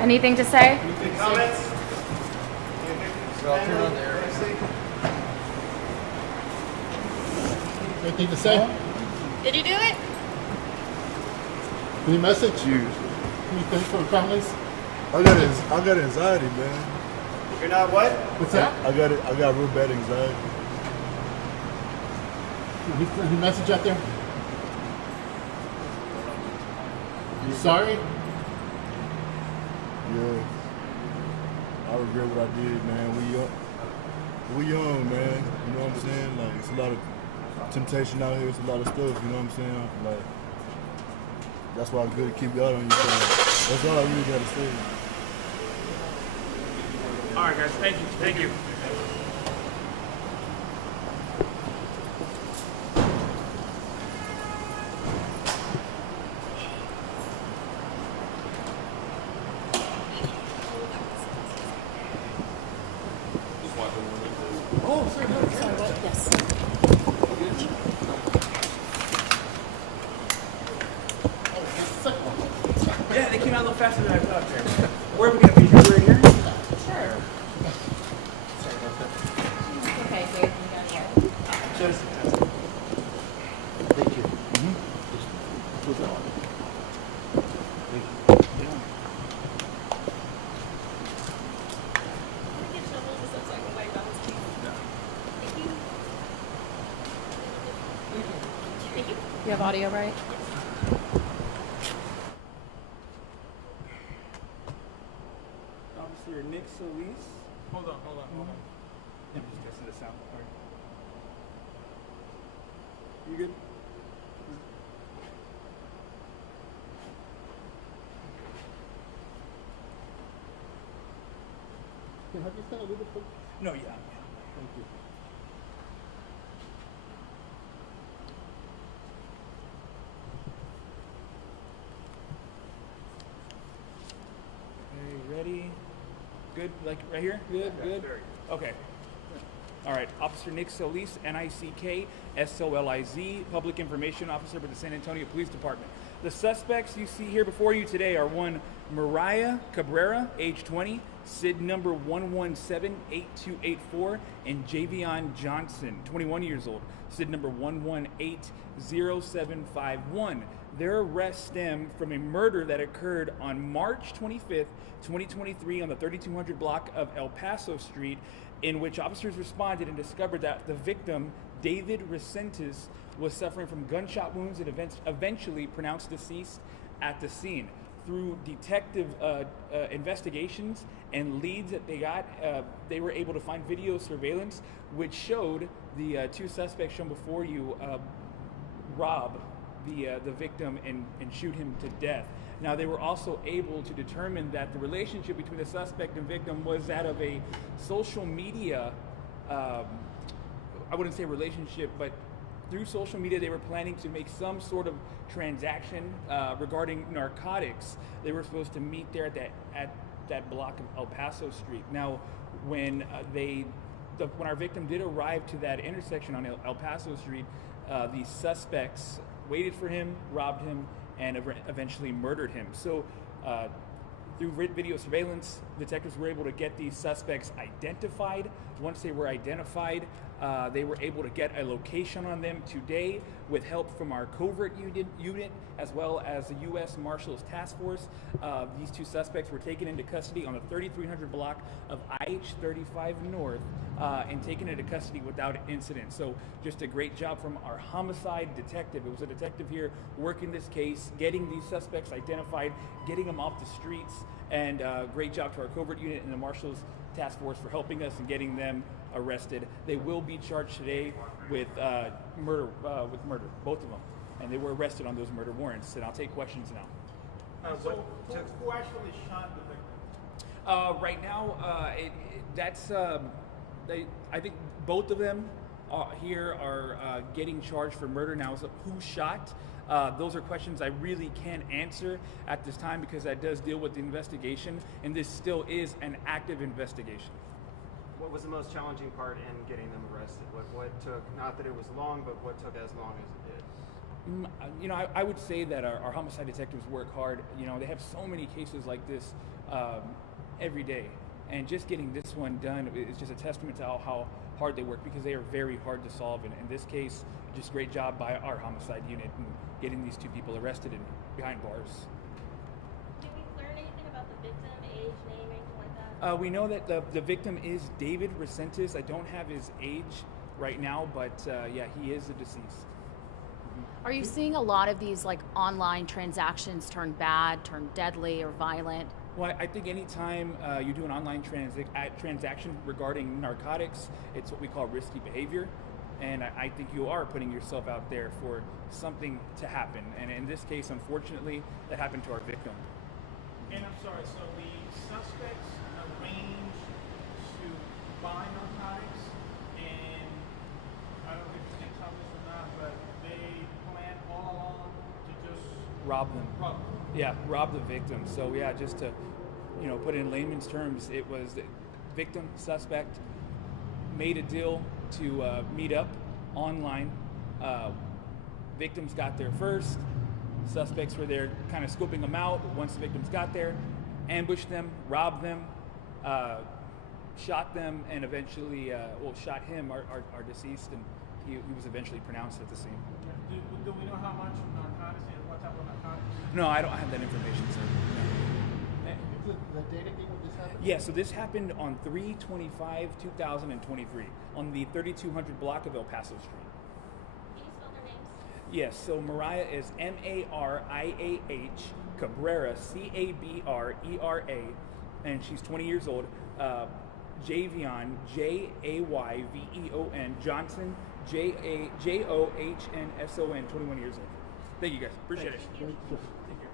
Anything to say? Any comments? So I'll turn on there. Anything to say? Did you do it? Any message? Anything for the families? I got anxiety, man. You're not what? What's that? I got real bad anxiety. Any message out there? You sorry? Yeah. I regret what I did, man. We young, man. You know what I'm saying? Like, it's a lot of temptation out here. It's a lot of stuff, you know what I'm saying? Like, that's why it's good to keep God on your side. That's all I really got to say. All right, guys. Thank you. Thank you. Oh, sorry. Yes. Yeah, they came out a little faster than I thought there. Where are we going to be? Right here? Sure. Okay, so you got here. Just. Thank you. You have audio, right? Officer Nick Solis. Hold on. I'm just testing the sound. All right. You good? Can I have you stand a little bit? No, yeah. Thank you. Okay, ready? Good? Like right here? Good? Good? Okay. All right. Officer Nick Solis, Nick-Soliz, Public Information Officer with the San Antonio Police Department. The suspects you see here before you today are one Mariah Cabrera, age 20, SID number 1178284, and Javion Johnson, 21 years old, SID number 1180751. Their arrests stem from a murder that occurred on March 25th, 2023 on the 3200 block of El Paso Street, in which officers responded and discovered that the victim, David Resentis, was suffering from gunshot wounds and eventually pronounced deceased at the scene. Through detective investigations and leads that they got, they were able to find video surveillance which showed the two suspects shown before you rob the victim and shoot him to death. Now, they were also able to determine that the relationship between the suspect and victim was that of a social media, I wouldn't say relationship, but through social media, they were planning to make some sort of transaction regarding narcotics. They were supposed to meet there at that block of El Paso Street. Now, when when our victim did arrive to that intersection on El Paso Street, the suspects waited for him, robbed him, and eventually murdered him. So through video surveillance, detectives were able to get these suspects identified. Once they were identified, they were able to get a location on them today with help from our covert unit as well as the U.S. Marshals Task Force. These two suspects were taken into custody on the 3300 block of IH-35 North and taken into custody without incident. So just a great job from our homicide detective. It was a detective here working this case, getting these suspects identified, getting them off the streets, and great job to our covert unit and the Marshals Task Force for helping us and getting them arrested. They will be charged today with murder, both of them, and they were arrested on those murder warrants. And I'll take questions now. So who actually shot the victim? Right now, I think both of them here are getting charged for murder. Now, so who shot? Those are questions I really can't answer at this time because that does deal with the investigation, and this still is an active investigation. What was the most challenging part in getting them arrested? What took, not that it was long, but what took as long as it did? I would say that our homicide detectives work hard. They have so many cases like this every day. And just getting this one done is just a testament to how hard they work, because they are very hard to solve. And in this case, just great job by our homicide unit in getting these 2 people arrested and behind bars. Did we learn anything about the victim, age, name, anything like that? We know that the victim is David Resentis. I don't have his age right now, but yeah, he is a deceased. Are you seeing a lot of these like online transactions turn bad, turn deadly, or violent? Well, I think anytime you do an online transaction regarding narcotics, it's what we call risky behavior. And I think you are putting yourself out there for something to happen. And in this case, unfortunately, that happened to our victim. And I'm sorry, so the suspects arranged to buy narcotics, and I don't know if you can tell this or not, but they planned all along to just Rob them. rob them. Yeah, rob the victim. So yeah, just to, put it in layman's terms, it was the victim, suspect, made a deal to meet up online. Victims got there first. Suspects were there kind of scoping them out. Once the victims got there, ambushed them, robbed them, shot them, and eventually, shot him, our deceased, and he was eventually pronounced at the scene. Do we know how much narcotics and what type of narcotics? No, I don't have that information, sir. The date again when this happened? Yeah, so this happened on 3/25/2023 on the 3200 block of El Paso Street. Can you spell their names? Yes, so Mariah is Mariah, Cabrera, Cabrera, and she's 20 years old. Javion, Jayveon, Johnson, Johnnson, 21 years old. Thank you guys, appreciate it. Very good. Take care.